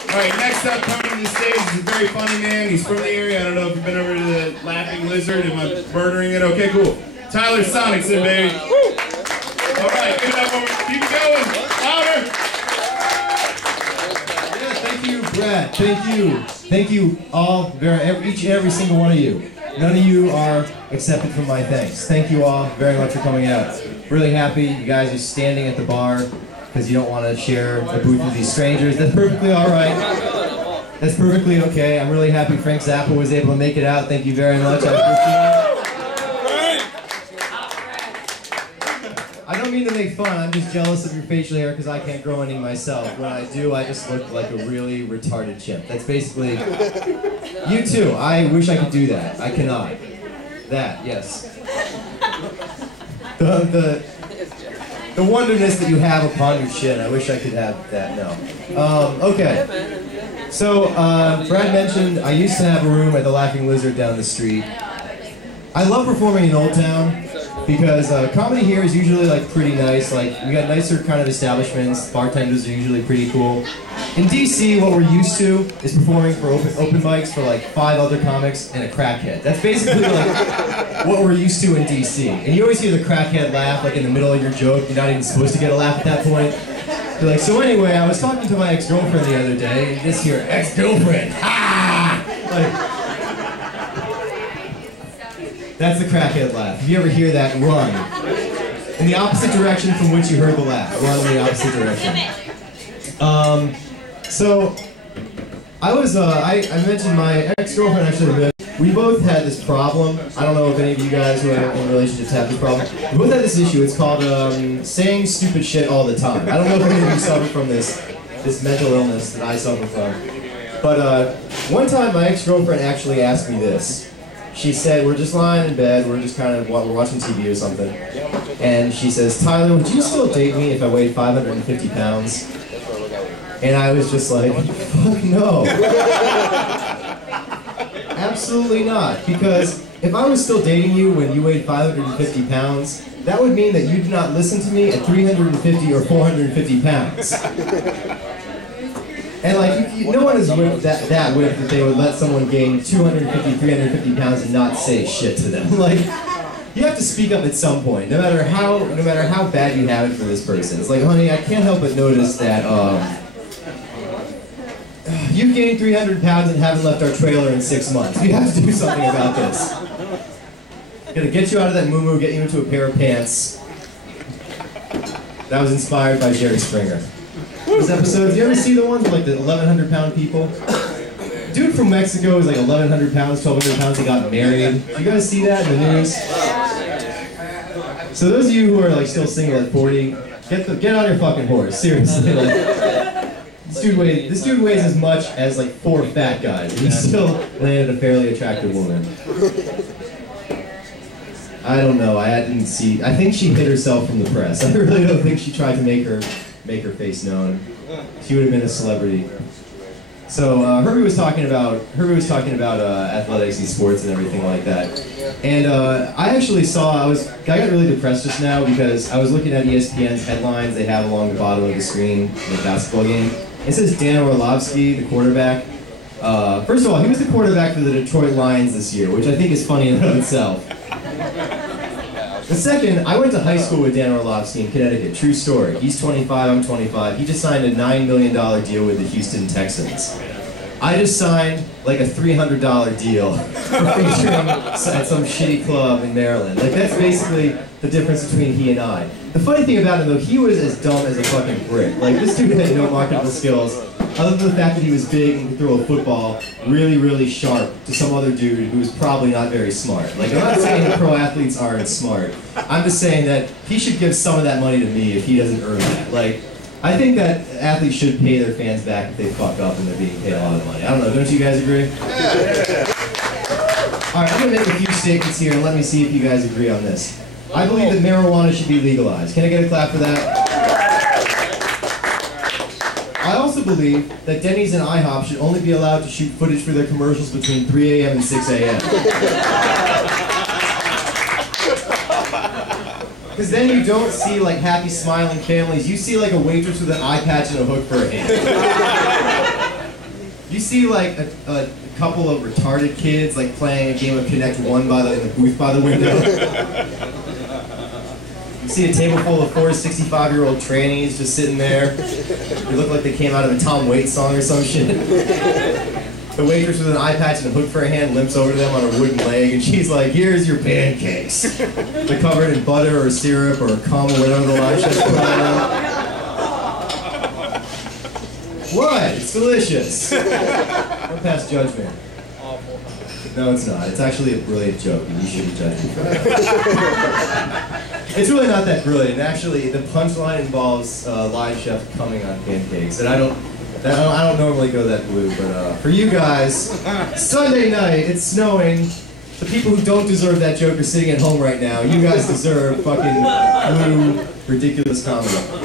Alright, next up coming to the stage is a very funny man. He's from the area. I don't know if you've been over to the Laughing Lizard. Am I murdering it? Okay, cool. Tyler Sonicson, baby. Alright, give it up. Keep it going. Louder. Yeah, thank you, Brad. Thank you. Thank you all, each and every single one of you. None of you are accepted from my thanks. Thank you all very much for coming out. Really happy you guys are standing at the bar because you don't want to share a booth with these strangers. That's perfectly all right. That's perfectly okay. I'm really happy Frank Zappa was able to make it out. Thank you very much. I appreciate it. I don't mean to make fun. I'm just jealous of your facial hair because I can't grow any myself. When I do, I just look like a really retarded chimp. That's basically... You too. I wish I could do that. I cannot. That, yes. The wonderness that you have upon your chin. I wish I could have that. No. Okay. So, Brad mentioned I used to have a room at the Laughing Lizard down the street. I love performing in Old Town because comedy here is usually like pretty nice. Like we got nicer kind of establishments. Bartenders are usually pretty cool. In DC, what we're used to is performing for open mics for like 5 other comics and a crackhead. That's basically like what we're used to in DC. And you always hear the crackhead laugh like in the middle of your joke. You're not even supposed to get a laugh at that point. You're like, so anyway, I was talking to my ex-girlfriend the other day, and this here, ex-girlfriend, ah! Like, that's the crackhead laugh. If you ever hear that, run. In the opposite direction from which you heard the laugh. Run in the opposite direction. So, I mentioned my ex-girlfriend actually, we both had this problem. I don't know if any of you guys who are in relationships have this problem. We both had this issue. It's called saying stupid shit all the time. I don't know if any of you suffer from this mental illness that I suffer from. But one time my ex-girlfriend actually asked me this. She said, we're just lying in bed, we're just kind of, we're watching TV or something. And she says, Tyler, would you still date me if I weighed 550 pounds? And I was just like, fuck no. Absolutely not. Because if I was still dating you when you weighed 550 pounds, that would mean that you did not listen to me at 350 or 450 pounds. And like, no one is whipped that whipped that they would let someone gain 250, 350 pounds and not say shit to them. Like, you have to speak up at some point, no matter how bad you have it for this person. It's like, honey, I can't help but notice that, you've gained 300 pounds and haven't left our trailer in 6 months. We have to do something about this. Gonna get you out of that moo-moo, get you into a pair of pants. That was inspired by Jerry Springer. Those episodes, you ever see the ones with like the 1,100 pound people? Dude from Mexico is like 1,100 pounds, 1,200 pounds, he got married. You guys see that in the news? So those of you who are like still single at 40, get on your fucking horse, seriously. Like, this dude weighs as much as like 4 fat guys, and he still landed a fairly attractive woman. I don't know, I think she hid herself from the press. I really don't think she tried to make her face known. She would have been a celebrity. So Herbie was talking about athletics and sports and everything like that. And I actually I got really depressed just now because I was looking at ESPN's headlines they have along the bottom of the screen in the basketball game. It says Dan Orlovsky, the quarterback. First of all, he was the quarterback for the Detroit Lions this year, which I think is funny in and of itself. The second, I went to high school with Dan Orlovsky in Connecticut. True story. He's 25, I'm 25. He just signed a $9 million deal with the Houston Texans. I just signed like a $300 deal for featuring at some shitty club in Maryland. Like, that's basically the difference between he and I. The funny thing about him, though, he was as dumb as a fucking brick. Like, this dude had no marketable skills, other than the fact that he was big and could throw a football really, really sharp to some other dude who was probably not very smart. Like, I'm not saying that pro athletes aren't smart. I'm just saying that he should give some of that money to me if he doesn't earn that. Like, I think that athletes should pay their fans back if they fuck up and they're being paid a lot of money. I don't know, don't you guys agree? Yeah. Alright, I'm going to make a few statements here and let me see if you guys agree on this. I believe that marijuana should be legalized. Can I get a clap for that? I also believe that Denny's and IHOP should only be allowed to shoot footage for their commercials between 3 a.m. and 6 a.m. Because then you don't see like happy smiling families, you see like a waitress with an eye patch and a hook for a hand. you see like a couple of retarded kids like playing a game of Connect One in the booth by the window. You see a table full of 4 65-year-old trannies just sitting there. They look like they came out of a Tom Waits song or some shit. The waitress with an eye patch and a hook for a hand limps over to them on a wooden leg, and she's like, "Here's your pancakes. They're covered in butter or syrup or cum or whatever the line chefs put on them." What? It's delicious. Don't pass judgment. Awful. No, it's not. It's actually a brilliant joke, and you shouldn't judge me for it. It's really not that brilliant. Actually, the punchline involves live chef coming on pancakes, and I don't normally go that blue, but for you guys, Sunday night, it's snowing. The people who don't deserve that joke are sitting at home right now. You guys deserve fucking blue, ridiculous comedy.